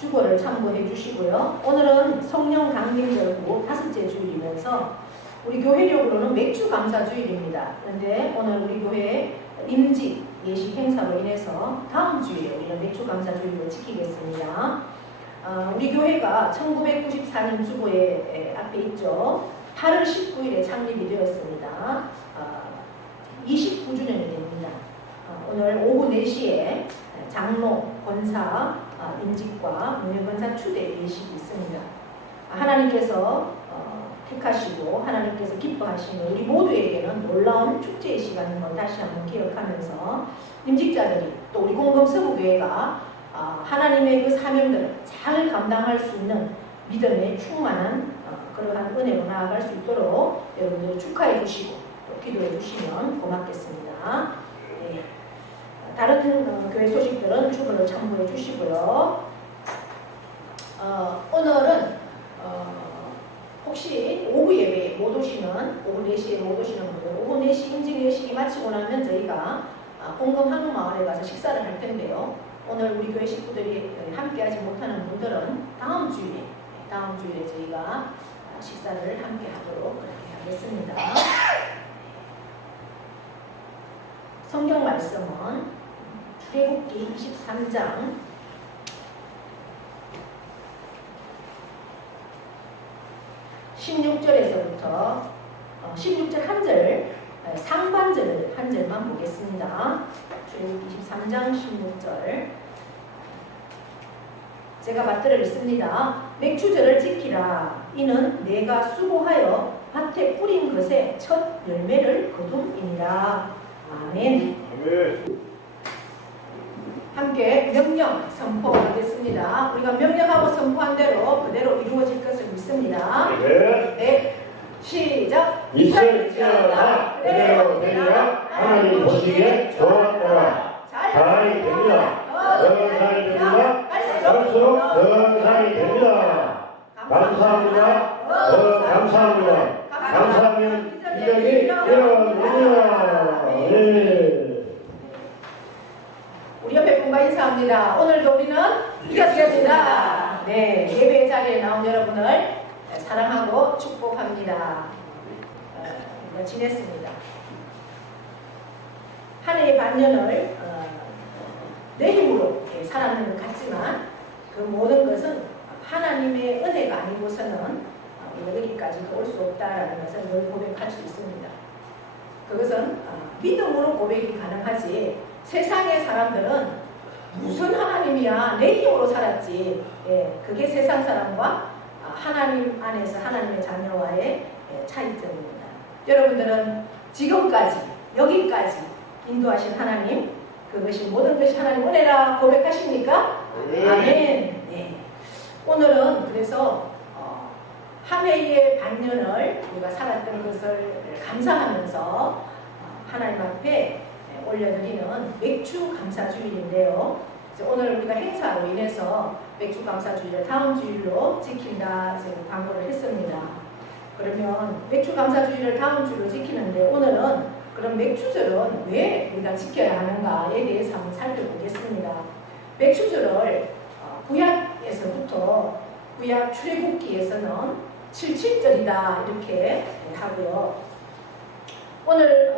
주보를 참고해 주시고요. 오늘은 성령 강림절구 5째 주일이면서 우리 교회력으로는 맥주 감사 주일입니다. 그런데 오늘 우리 교회 임직 예식 행사로 인해서 다음 주에 우리는 맥주 감사 주일을 지키겠습니다. 우리 교회가 1994년 주보에 앞에 있죠. 8월 19일에 창립이 되었습니다. 29주년이 됩니다. 오늘 오후 4시에 장로, 권사, 임직과 문예권사 추대 예식이 있습니다. 하나님께서 택하시고 하나님께서 기뻐하시는 우리 모두에게는 놀라운 축제의 시간인 걸 다시 한번 기억하면서 임직자들이 또 우리 공동서구교회가 하나님의 그 사명들을 잘 감당할 수 있는 믿음에 충만한 그러한 은혜로 나아갈 수 있도록 여러분들이 축하해 주시고 또 기도해 주시면 고맙겠습니다. 네. 다른 교회 소식들은 주보를 참고해 주시고요. 오늘은 혹시 오후 예배에 못 오시는, 오후 4시에 못 오시는 분들, 오후 4시 임직 예식이 마치고 나면 저희가 공금 한우마을에 가서 식사를 할 텐데요. 오늘 우리 교회 식구들이 함께하지 못하는 분들은 다음 주일에 저희가 식사를 함께 하도록 그렇게 하겠습니다. 성경 말씀은 출애굽기 23장 16절에서부터 16절 한 절, 상반절 한 절만 보겠습니다. 출애굽기 23장 16절 제가 맞들어 읽습니다. 맥주절을 지키라. 이는 내가 수고하여 밭에 뿌린 것에 첫 열매를 거둠이니라. 아멘. 함께 명령 선포하겠습니다. 우리가 명령하고 선포한 대로 그대로 이루어질 것을 믿습니다. 네, 시작. 있을지어다 그대로 되리라. 하나님 보시기에 좋았더라. 잘 됩니다. 더 잘 됩니다. 갈수록 더 잘 됩니다. 감사합니다. 더 감사합니다. 감사하면 기적이 일어납니다. 네. 우리 옆에 분과 인사합니다. 오늘도 우리는 이겼습니다. 네, 예배 자리에 나온 여러분을 사랑하고 축복합니다. 지냈습니다. 한 해의 반년을 내 힘으로 살았는 것 같지만 그 모든 것은 하나님의 은혜가 아니고서는 우리가 여기까지 올 수 없다라는 것을 늘 고백할 수 있습니다. 그것은 믿음으로 고백이 가능하지 세상의 사람들은 무슨 하나님이야 내 힘으로 살았지. 그게 세상 사람과 하나님 안에서 하나님의 자녀와의 차이점입니다. 여러분들은 지금까지 여기까지 인도하신 하나님 그것이 모든 것이 하나님 은혜라 고백하십니까? 아멘. 네. 오늘은 그래서 한 해의 반년을 우리가 살았던 것을 감사하면서 하나님 앞에 올려드리는 맥주 감사주일인데요. 오늘 우리가 행사로 인해서 맥주 감사주일을 다음 주일로 지킨다 지금 광고를 했습니다. 그러면 맥주 감사주일을 다음 주일로 지키는데 오늘은 그럼 맥주절은 왜 우리가 지켜야 하는가에 대해서 한번 살펴보겠습니다. 맥주절을 구약에서부터 구약 출애굽기에서는 77절이다 이렇게 하고요. 오늘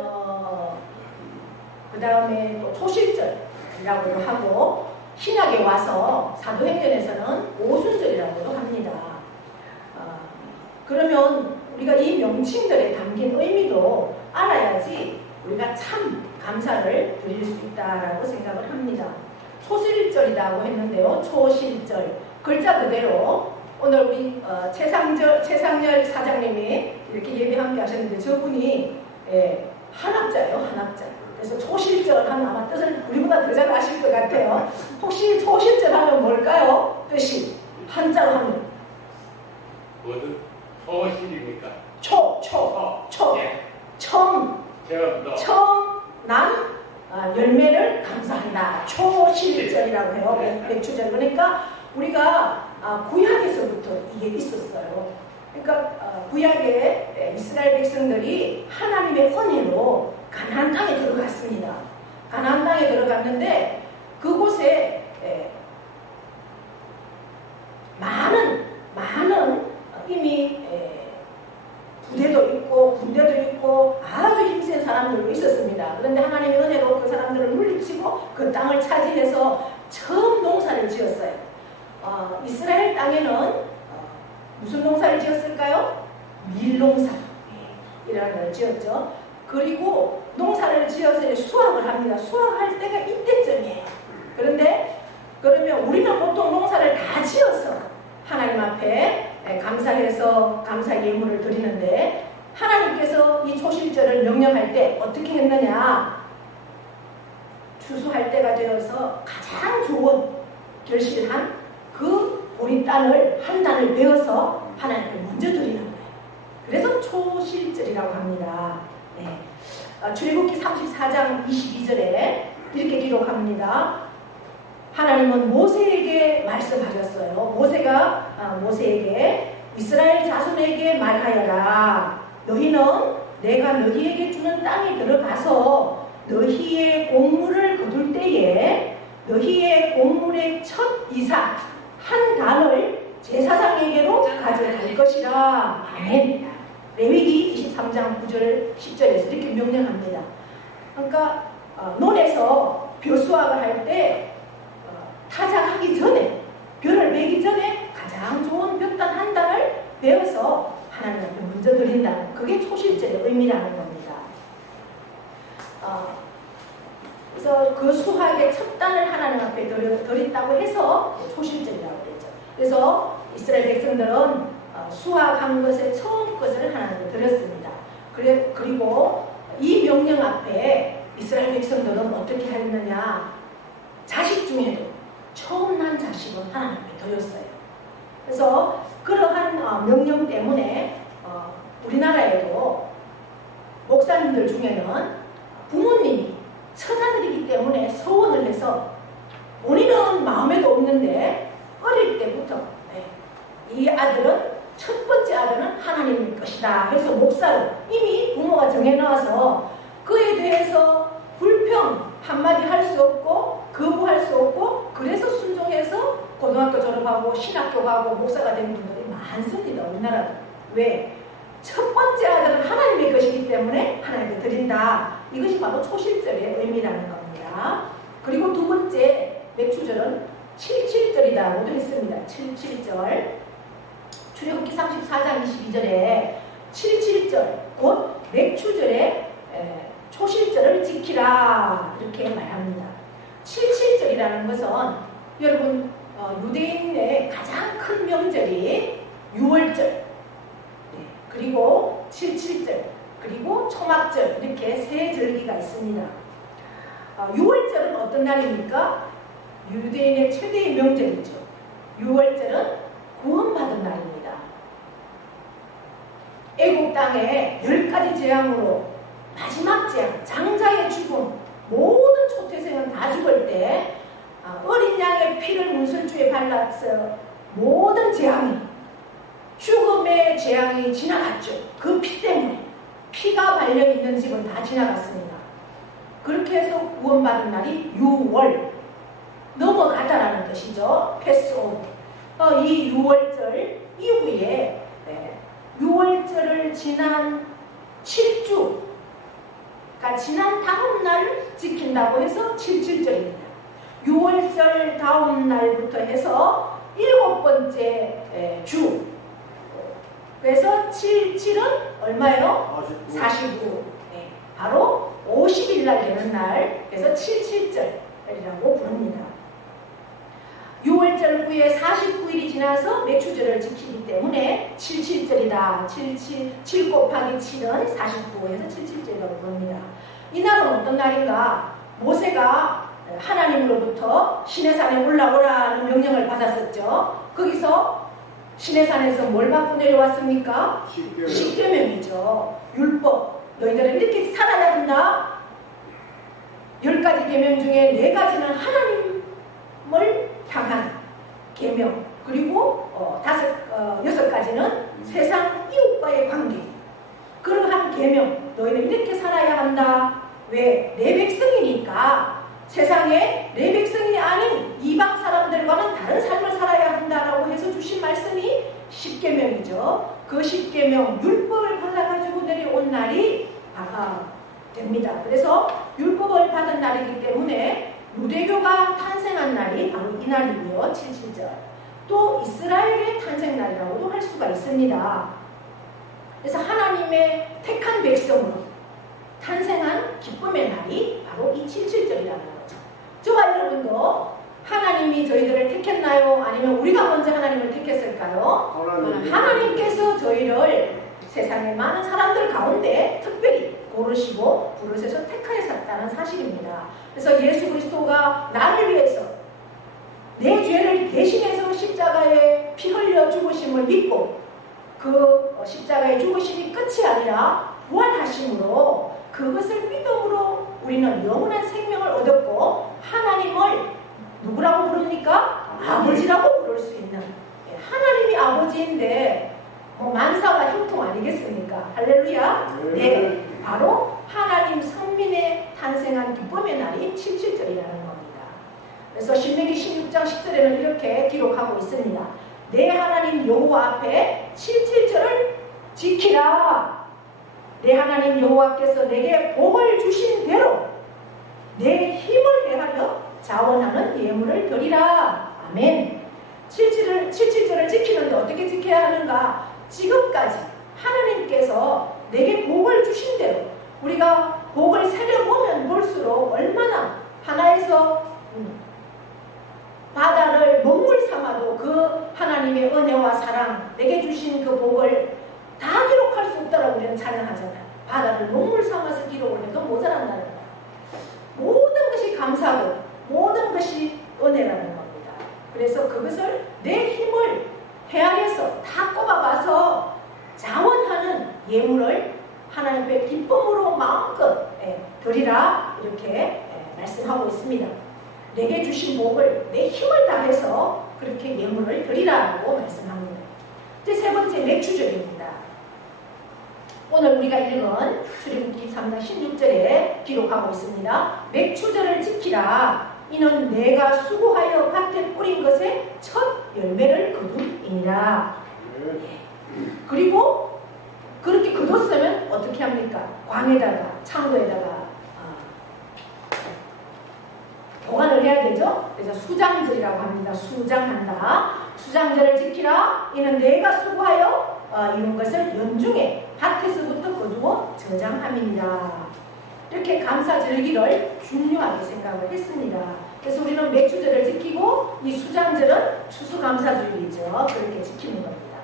그 다음에 또 초실절이라고도 하고 신약에 와서 사도행전에서는 오순절이라고도 합니다. 그러면 우리가 이 명칭들에 담긴 의미도 알아야지 우리가 참 감사를 드릴 수 있다라고 생각을 합니다. 초실절이라고 했는데요. 초실절 글자 그대로 오늘 우리 최상열 사장님이 이렇게 예배 함께 하셨는데 저분이 한학자예요. 한학자. 그래서 초실절 하면 아마 뜻을 우리보다 더 잘 아실 것 같아요. 혹시 초실절 하면 뭘까요? 뜻이 한자로 하면 뭐든 초실입니까? 처음 난 열매를 감사한다. 초실절이라고 해요. 맥주절. 그러니까 우리가 구약에서부터 이게 있었어요. 그러니까 구약의 이스라엘 백성들이 하나님의 은혜로 가나안 땅에 들어갔습니다. 가나안 땅에 들어갔는데 그곳에 이스라엘 땅에는 무슨 농사를 지었을까요? 밀농사 이라는 걸 지었죠. 그리고 농사를 지어서 수확을 합니다. 수확할 때가 이때쯤이에요. 그런데 그러면 우리는 보통 농사를 다 지어서 하나님 앞에 감사해서 감사 예물을 드리는데 하나님께서 이 초실절을 명령할 때 어떻게 했느냐? 추수할 때가 되어서 가장 좋은 결실한 그 보리단을 한 단을 베어서 하나님께 먼저 드리는 거예요. 그래서 초실절이라고 합니다. 출애굽기 34장 22절에 이렇게 기록합니다. 하나님은 모세에게 말씀하셨어요. 모세가 모세에게 이스라엘 자손에게 말하여라. 너희는 내가 너희에게 주는 땅에 들어가서 너희의 곡물을 거둘 때에 너희의 곡물의 첫 이삭 한 단을 제사장에게로 가져갈 것이라. 아멘. 레위기 23장 9절 10절에서 이렇게 명령합니다. 그러니까 논에서 벼수확을 할 때 타작하기 전에 벼를 베기 전에 가장 좋은 볕단 한 단을 베어서 하나님 앞에 먼저 드린다는 그게 초실절의 의미라는 겁니다. 그래서 그 수확의 첫 단을 하나님 앞에 드린다고 해서 초실절이라고 그랬죠. 그래서 이스라엘 백성들은 수확한 것의 처음 것을 하나님께 드렸습니다. 그리고 이 명령 앞에 이스라엘 백성들은 어떻게 했느냐? 자식 중에도 처음 난 자식은 하나님께 드렸어요. 그래서 그러한 명령 때문에 우리나라에도 목사님들 중에는 부모님이 처자들이기 때문에 서원을 해서 본인은 마음에도 없는데 어릴 때부터 이 아들은 첫 번째 아들은 하나님의 것이다 해서 목사로 이미 부모가 정해놔서 그에 대해서 불평 한마디 할 수 없고 거부할 수 없고 그래서 순종해서 고등학교 졸업하고 신학교 가고 목사가 된 분들이 많습니다. 우리나라도. 왜? 첫 번째 아들은 하나님의 것이기 때문에 하나님께 드린다. 이것이 바로 초실절의 의미라는 겁니다. 그리고 두 번째 맥추절은 77절이라고도 했습니다. 77절. 출애굽기 34장 22절에 77절 곧 맥추절에 초실절을 지키라 이렇게 말합니다. 77절이라는 것은 여러분 유대인의 가장 큰 명절이 6월절 그리고 77절 그리고 초막절 이렇게 세 절기가 있습니다. 6월절은 어떤 날입니까? 유대인의 최대의 명절이죠. 6월절은 구원받은 날입니다. 애국 땅에 10가지 재앙으로 마지막 재앙, 장자의 죽음, 모든 초태생은 다 죽을 때 어린 양의 피를 문설주에 발라서 모든 재앙이 죽음의 재앙이 지나갔죠. 그 피 때문에 피가 발려있는 집은 다 지나갔습니다. 그렇게 해서 구원받은 날이 6월 넘어가다라는 뜻이죠. 패스오브. 이 6월절 이후에 6월절을 지난 7주가 지난 다음 날 지킨다고 해서 77절입니다. 6월절 다음 날부터 해서 7번째 주. 그래서 77은 얼마예요? 49. 바로 50일 날 되는 날. 그래서 77절이라고 부릅니다. 6월절 후에 49일이 지나서 맥추절을 지키기 때문에 77절이다. 7 곱하기 7은 49에서 77절이라고 부릅니다. 이날은 어떤 날인가? 모세가 하나님으로부터 시내산에 올라오라는 명령을 받았었죠. 거기서 시내산에서 뭘 받고 내려왔습니까? 십계명이죠. 율법. 너희들은 이렇게 살아야 한다. 10가지 계명 중에 4가지는 하나님을 향한 계명, 그리고 6가지는 세상 이웃과의 관계. 그러한 계명, 너희는 이렇게 살아야 한다. 왜? 내 백성이니까 세상에 내 백성이 아닌 이방 사람들과는 다른 삶을 살아야 한다라고 해서 주신 말씀이 십계명이죠. 그 십계명 율법을 받아가지고 내려온 날이 됩니다. 그래서 율법을 받은 날이기 때문에 유대교가 탄생한 날이 바로 이 날이고요. 77절. 또 이스라엘의 탄생날이라고도 할 수가 있습니다. 그래서 하나님의 택한 백성으로 탄생한 기쁨의 날이 바로 이 7.7절이라는 거죠. 저와 여러분도 하나님이 저희들을 택했나요? 아니면 우리가 먼저 하나님을 택했을까요? 하나님께서 저희를 세상의 많은 사람들 가운데 특별히 고르시고 부르셔서 택하셨다는 사실입니다. 그래서 예수 그리스도가 나를 위해서 내 죄를 대신해서 십자가에 피 흘려 죽으심을 믿고 그 십자가의 죽으심이 끝이 아니라 부활하심으로 그것을 믿음으로 우리는 영원한 생명을 얻었고 하나님을 누구라고 부릅니까? 아버지라고 부를 수 있는, 하나님이 아버지인데 만사가 형통 아니겠습니까? 할렐루야. 네, 바로 하나님 성민의 탄생한 기쁨의 날이 7.7절이라는 겁니다. 그래서 신명기 16장 10절에는 이렇게 기록하고 있습니다. 내 하나님 여호와 앞에 7.7절을 지키라. 내 하나님 여호와께서 내게 복을 주신 대로 내 힘을 대하여 자원하는 예물을 드리라. 아멘. 7.7절을 지키는데 어떻게 지켜야 하는가? 지금까지 하나님께서 내게 복을 주신 대로 우리가 복을 세려보면 볼수록 얼마나 하나에서 바다를 먹물 삼아도 그 하나님의 은혜와 사랑 내게 주신 그 복을 다 기록할 수 없다라고 우리는 찬양하잖아요. 바다를 먹물 삼아서 기록을 해도 모자란다는 거야. 모든 것이 감사하고 모든 것이 은혜라는 겁니다. 그래서 그것을 내 힘을 헤아려서 다 꼽아봐서 자원하는 예물을 하나님 앞에 기쁨으로 마음껏 드리라 이렇게 말씀하고 있습니다. 내게 주신 복을 내 힘을 다해서 그렇게 예물을 드리라고 말씀합니다. 이제 세 번째 맥추절입니다. 오늘 우리가 읽은 출애굽기 3장 16절에 기록하고 있습니다. 맥추절을 지키라. 이는 내가 수고하여 밭에 뿌린 것의 첫 열매를 거둠이니라. 그리고 그렇게 거뒀으면 어떻게 합니까? 광에다가 창고에다가 보관을 해야 되죠. 그래서 수장절이라고 합니다. 수장한다. 수장절을 지키라. 이는 내가 수고하여 이룬 것을 연중에 밭에서부터 거두어 저장함이니라. 이렇게 감사절기를 중요하게 생각을 했습니다. 그래서 우리는 맥추절을 지키고 이 수장절은 추수감사절기죠. 그렇게 지키는 겁니다.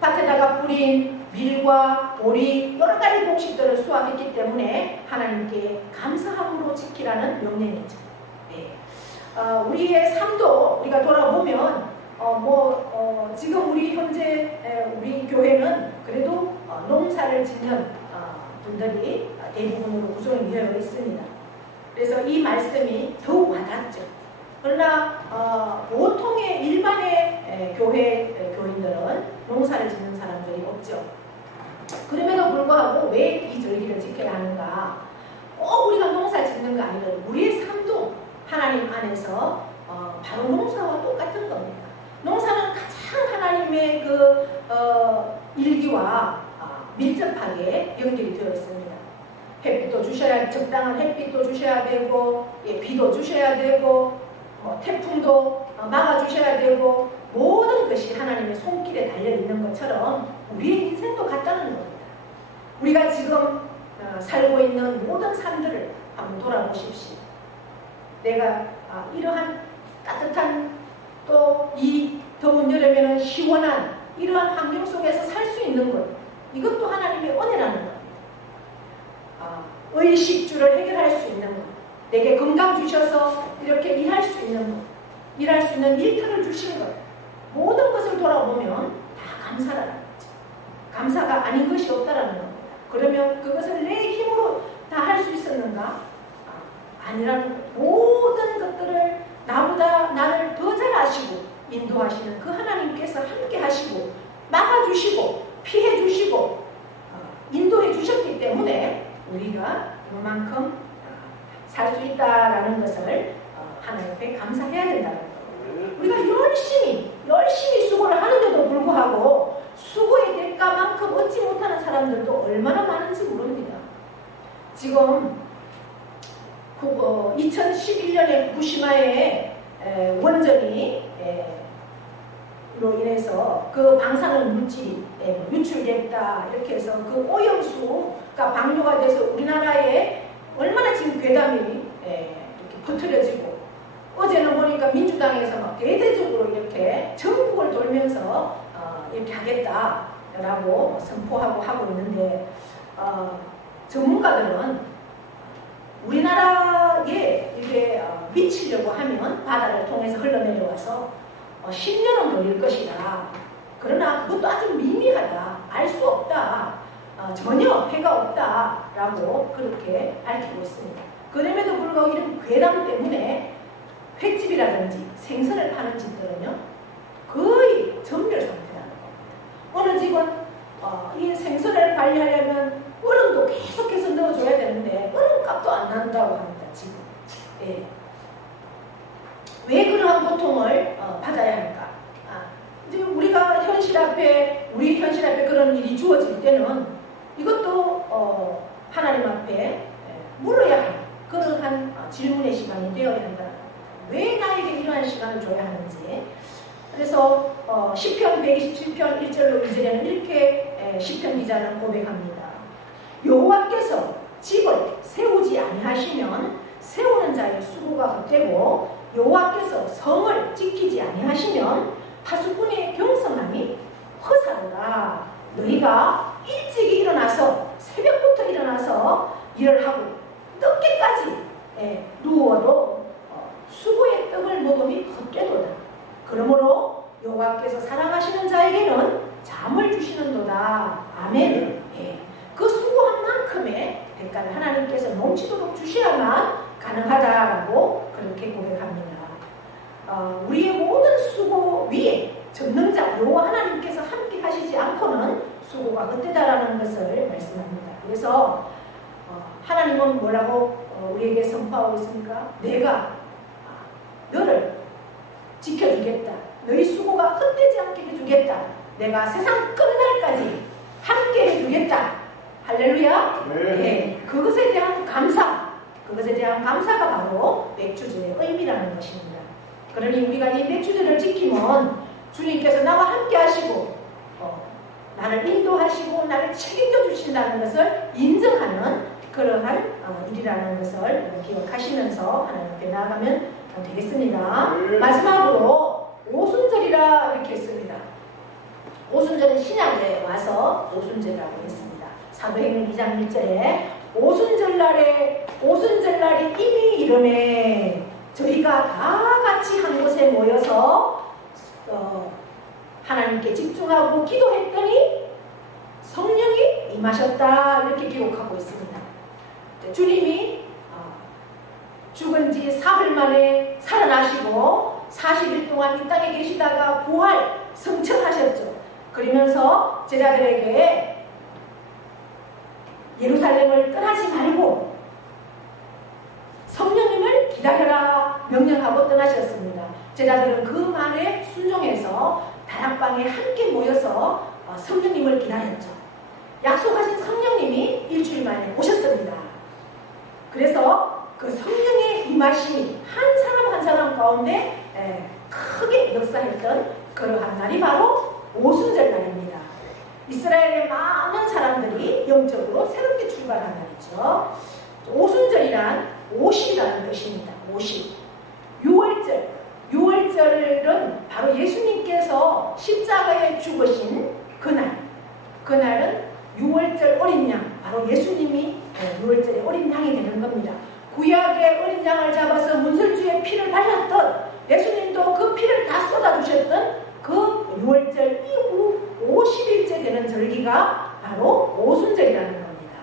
밭에다가 뿌린 밀과 보리 여러 가지 곡식들을 수확했기 때문에 하나님께 감사함으로 지키라는 명령이죠. 우리의 삶도 우리가 돌아보면 지금 우리 현재 우리 교회는 그래도 농사를 짓는 분들이 대부분으로 구성이 되어 있습니다. 그래서 이 말씀이 더욱 와닿죠. 그러나 보통의 일반의 교인들은 농사를 짓는 사람들이 없죠. 그럼에도 불구하고 왜 이 절기를 지켜야 하는가? 꼭 우리가 농사 짓는 거 아니라 우리의 삶도 하나님 안에서 바로 농사와 똑같은 겁니다. 농사는 가장 하나님의 그 일기와 밀접하게 연결이 되어 있습니다. 햇빛도 주셔야, 적당한 햇빛도 주셔야 되고, 비도 주셔야 되고, 태풍도 막아주셔야 되고, 모든 것이 하나님의 손길에 달려있는 것처럼 우리의 인생도 같다는 겁니다. 우리가 지금 살고 있는 모든 삶들을 한번 돌아보십시오. 내가 이러한 따뜻한 또 이 더운 여름에는 시원한 이러한 환경 속에서 살 수 있는 것, 이것도 하나님의 은혜라는 겁니다. 의식주를 해결할 수 있는 것, 내게 건강 주셔서 이렇게 일할 수 있는 것, 일할 수 있는 일터를 주신 것, 모든 것을 돌아보면 다 감사라는 거죠. 감사가 아닌 것이 없다라는 겁니다. 그러면 그것을 내 힘으로 다 할 수 있었는가? 아니라는 거예요. 모든 것들을 나보다 나를 더 잘 아시고 인도하시는 그 하나님께서 함께 하시고 막아주시고 피해주시고 인도해 주셨기 때문에 우리가 그만큼 살 수 있다라는 것을 하나님 앞에 감사해야 된다는 거예요. 우리가 열심히 수고를 하는데도 불구하고 수고의 대가만큼 얻지 못하는 사람들도 얼마나 많은지 모릅니다. 지금 2011년에 후쿠시마에 원전이 인해서 그 방사능 물질이 유출됐다 이렇게 해서 그 오염수가 방류가 돼서 우리나라에 얼마나 지금 괴담이 이렇게 퍼뜨려지고, 어제는 보니까 민주당에서 막 대대적으로 이렇게 전국을 돌면서 이렇게 하겠다라고 선포하고 하고 있는데, 전문가들은 우리나라에 이게 미치려고 하면 바다를 통해서 흘러내려와서 10년은 걸릴 것이다. 그러나 그것도 아주 미미하다. 알 수 없다. 전혀 해가 없다라고 그렇게 밝히고 있습니다. 그럼에도 불구하고 이런 괴담 때문에 횟집이라든지 생선을 파는 집들은요 거의 전멸 상태라는 겁니다. 어느 집은 이 생선을 관리하려면 얼음도 계속해서 넣어줘야 되는데 얼음값도 안 난다고 합니다. 지금. 예. 왜 그러한 고통을 받아야 할까? 이제 우리가 우리 현실 앞에 그런 일이 주어질 때는 이것도 하나님 앞에 물어야 할 그러한 질문의 시간이 되어야 한다. 왜 나에게 이러한 시간을 줘야 하는지. 그래서 시편 127편 1절로 2절에는 이렇게 시편 기자는 고백합니다. 여호와께서 집을 세우지 아니하시면 세우는 자의 수고가 헛되고, 여호와께서 성을 지키지 아니하시면 파수꾼의 경성함이 허사로다. 너희가 일찍이 일어나서 새벽부터 일어나서 일을 하고 늦게까지 누워도 수고의 떡을 먹음이 헛되도다. 그러므로 여호와께서 사랑하시는 자에게는 잠을 주시는도다. 아멘. 그 수고한 만큼의 대가를 하나님께서 넘치도록 주셔야만 가능하다라고 그렇게 고백합니다. 우리의 모든 수고 위에 전능자 여호와 하나님께서 함께 하시지 않고는 수고가 헛되다라는 것을 말씀합니다. 그래서 하나님은 뭐라고 우리에게 선포하고 있습니까? 내가 너를 지켜주겠다. 너희 수고가 헛되지 않게 해주겠다. 내가 세상 끝날까지 함께 해주겠다. 할렐루야. 네. 그것에 대한 감사가 바로 맥주제의 의미라는 것입니다. 그러니 우리가 이 맥주제를 지키면 주님께서 나와 함께 하시고 나를 인도하시고 나를 책임져 주신다는 것을 인정하는 그러한 일이라는 것을 기억하시면서 하나님 앞에 나아가면 되겠습니다. 마지막으로 오순절이라 이렇게 했습니다. 오순절은 신약에 와서 오순절이라고 했습니다. 사도행전 2장 1절에 오순절날이 이미 이름에 저희가 다 같이 한 곳에 모여서 하나님께 집중하고 기도했더니 성령이 임하셨다 이렇게 기록하고 있습니다. 주님이 죽은 지 사흘 만에 살아나시고 40일 동안 이 땅에 계시다가 부활 성천하셨죠. 그러면서 제자들에게 예루살렘을 떠나지 말고 성령님을 기다려라 명령하고 떠나셨습니다. 제자들은 그 말에 순종해서 다락방에 함께 모여서 성령님을 기다렸죠. 약속하신 성령님이 일주일 만에 오셨습니다. 그래서 그 성령의 임하심이 한 사람 한 사람 가운데 크게 역사했던 그러한 날이 바로 오순절 날입니다. 이스라엘의 많은 사람들이 영적으로 새롭게 출발한 날이죠. 오순절이란 50이라는 뜻입니다. 50. 6월절은 바로 예수님께서 십자가에 죽으신 그날. 그날은 6월절 어린 양, 바로 예수님이 6월절의 어린 양이 되는 겁니다. 구약의 어린 양을 잡아서 문설주에 피를 발랐던 예수님도 그 피를 다 쏟아주셨던 그 6월절 이후 50일째 되는 절기가 바로 오순절이라는 겁니다.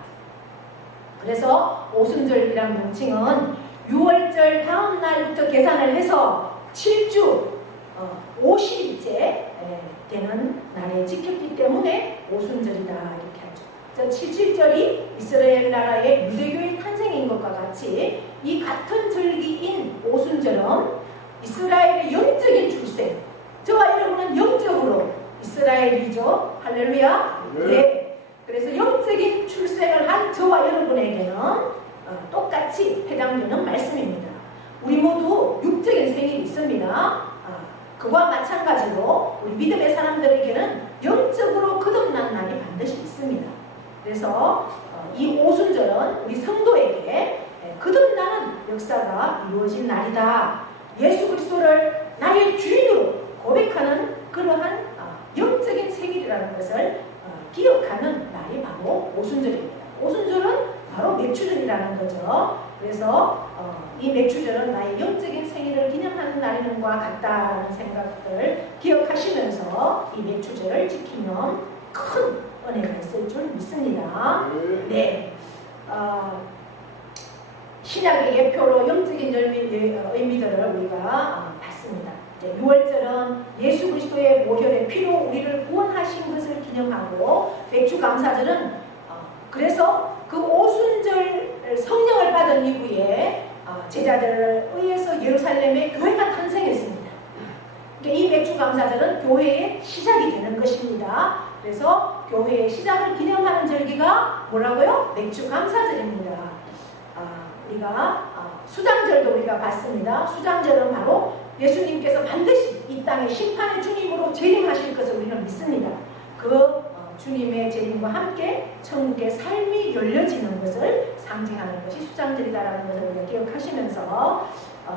그래서 오순절이라는 명칭은 6월절 다음 날부터 계산을 해서 7주 50일째 되는 날에 지켰기 때문에 오순절이다 이렇게 하죠. 77절이 이스라엘 나라의 유대교의 탄생인 것과 같이 이 같은 절기인 오순절은 이스라엘의 영적인 출생, 저와 여러분은 영적으로 이스라엘이죠. 할렐루야. 네. 그래서 영적인 출생을 한 저와 여러분에게는 똑같이 해당되는 말씀입니다. 우리 모두 육적인 생일이 있습니다. 그와 마찬가지로 우리 우리 믿음의 사람들에게는 영적으로 거듭난 날이 반드시 있습니다. 그래서 이 오순절은 우리 성도에게 거듭나는 역사가 이루어진 날이다. 예수 그리스도를 나의 주인으로 고백하는 그러한 영적인 생일이라는 것을 기억하는 날이 바로 오순절입니다. 오순절은 바로 맥주절이라는 거죠. 그래서 이 맥주절은 나의 영적인 생일을 기념하는 날인 것과 같다라는 생각들 기억하시면서 이 맥주절을 지키면 큰 은혜가 있을 줄 믿습니다. 네, 신약의 예표로 영적인 의미들을 우리가 봤습니다. 6월절은 예수 그리스도의 모혈의 피로 우리를 구원하신 것을 기념하고, 맥주감사절은 그래서 그 오순절 성령을 받은 이후에 제자들을 의해서 예루살렘에 교회가 탄생했습니다. 그러니까 이 맥주감사절은 교회의 시작이 되는 것입니다. 그래서 교회의 시작을 기념하는 절기가 뭐라고요? 맥주감사절입니다. 우리가 수장절도 우리가 봤습니다. 수장절은 바로 예수님께서 반드시 이 땅에 심판의 주님으로 재림하실 것을 우리는 믿습니다. 그 주님의 재림과 함께 천국의 삶이 열려지는 것을 상징하는 것이 수장절이다라는 것을 우리가 기억하시면서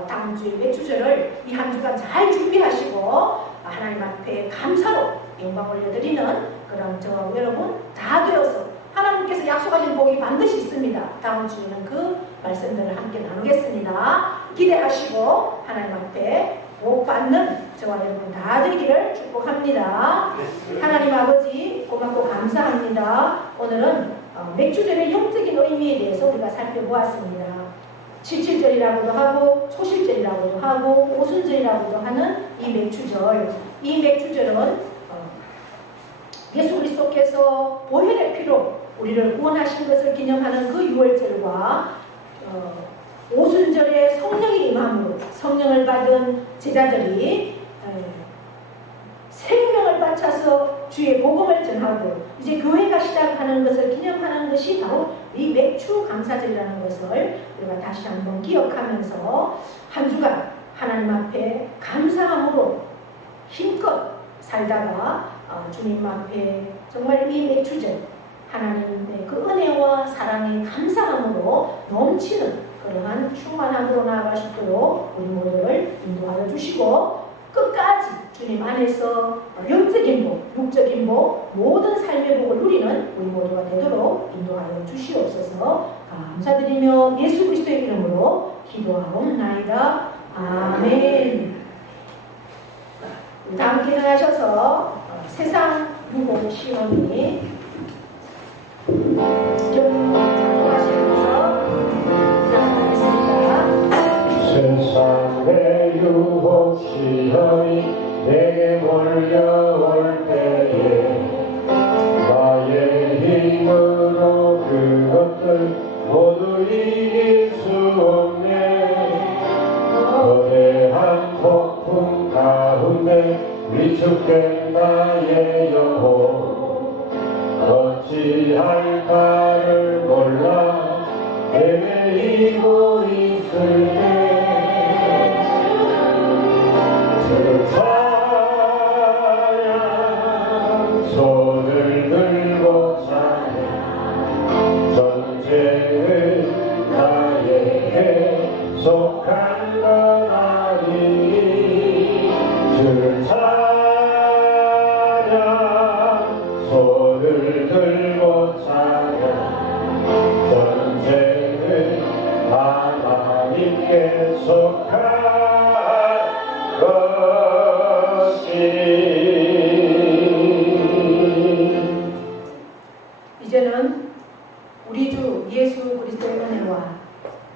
다음 주에 맥주절을 이 한 주간 잘 준비하시고 하나님 앞에 감사로 영광 올려드리는 그런 저와 여러분 다 되어서 하나님께서 약속하신 복이 반드시 있습니다. 다음 주에는 그 말씀들을 함께 나누겠습니다. 기대하시고 하나님 앞에 복 받는 저와 여러분 다 되기를 축복합니다. 하나님 아버지 고맙고 감사합니다. 오늘은 맥주절의 영적인 의미에 대해서 우리가 살펴보았습니다. 칠칠절이라고도 하고 초실절이라고도 하고 오순절이라고도 하는 이 맥주절. 이 맥주절은 예수 그리스도께서 보혈의 피로 우리를 구원하신 것을 기념하는 그 6월절과 오순절에 성령의 임함으로 성령을 받은 제자들이 생명을 바쳐서 주의 복음을 전하고 이제 교회가 시작하는 것을 기념하는 것이 바로 이 맥주 감사절이라는 것을 우리가 다시 한번 기억하면서 한 주간 하나님 앞에 감사함으로 힘껏 살다가 주님 앞에 정말 이 맥주절 하나님의 그 은혜와 사랑에 감사함으로 넘치는 그러한 충만함으로 나아갈 수 있도록 우리 모두를 인도하여 주시고 끝까지 주님 안에서 영적인 복, 육적인 복, 모든 삶의 복을 누리는 우리 모두가 되도록 인도하여 주시옵소서. 감사드리며 예수 그리스도의 이름으로 기도하옵나이다. 아멘. 다 함께 일어나셔서 세상 유공 시험이 작동하시면서 세상의 유혹 시험이 내게 몰려올 때에 나의 힘으로 그것들 모두 이길 수 없네. 거대한 폭풍 가운데 위축된 나의 영혼 어찌할까를 몰라 헤매이고 있을 때 찬양 손을 들고 찬양 전쟁은 나에게 속한 건 아니 주를 찬양 손을 들고 찬양 전쟁은 하나님께 속한 이제는 우리 주 예수 그리스도의 은혜와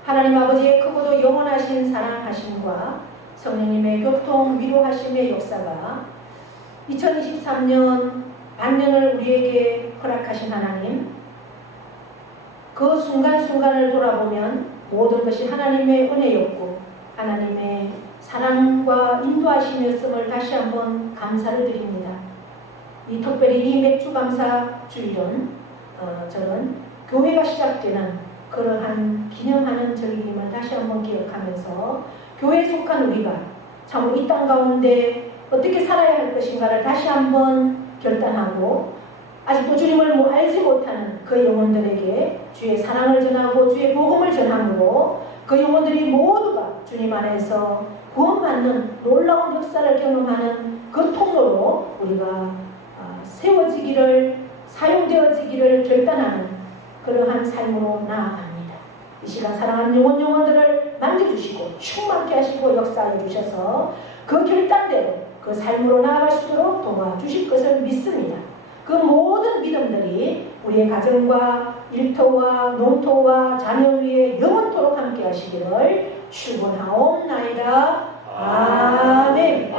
하나님 아버지의 크고도 영원하신 사랑하심과 성령님의 교통 위로하심의 역사가 2023년 반년을 우리에게 허락하신 하나님, 그 순간순간을 돌아보면 모든 것이 하나님의 은혜였고 하나님의 사랑과 인도하심이었음을 다시 한번 감사를 드립니다. 이 특별히 이 맥주감사 주일은 저는 교회가 시작되는 그러한 기념하는 절기임을 다시 한번 기억하면서 교회에 속한 우리가 참으로 이 땅 가운데 어떻게 살아야 할 것인가를 다시 한번 결단하고 아직도 주님을 알지 못하는 그 영혼들에게 주의 사랑을 전하고 주의 복음을 전함으로 그 영혼들이 모두가 주님 안에서 구원받는 놀라운 역사를 경험하는 그 통로로 우리가 세워지기를 사용되어지기를 결단하는 그러한 삶으로 나아갑니다. 이 시간 사랑하는 영혼들을 만져주시고 충만케 하시고 역사해 주셔서 그 결단대로 그 삶으로 나아갈 수 있도록 도와주실 것을 믿습니다. 그 모든 믿음들이 우리의 가정과 일터와 농토와 자녀 위에 영원토록 함께 하시기를 축원하옵나이다. 아멘.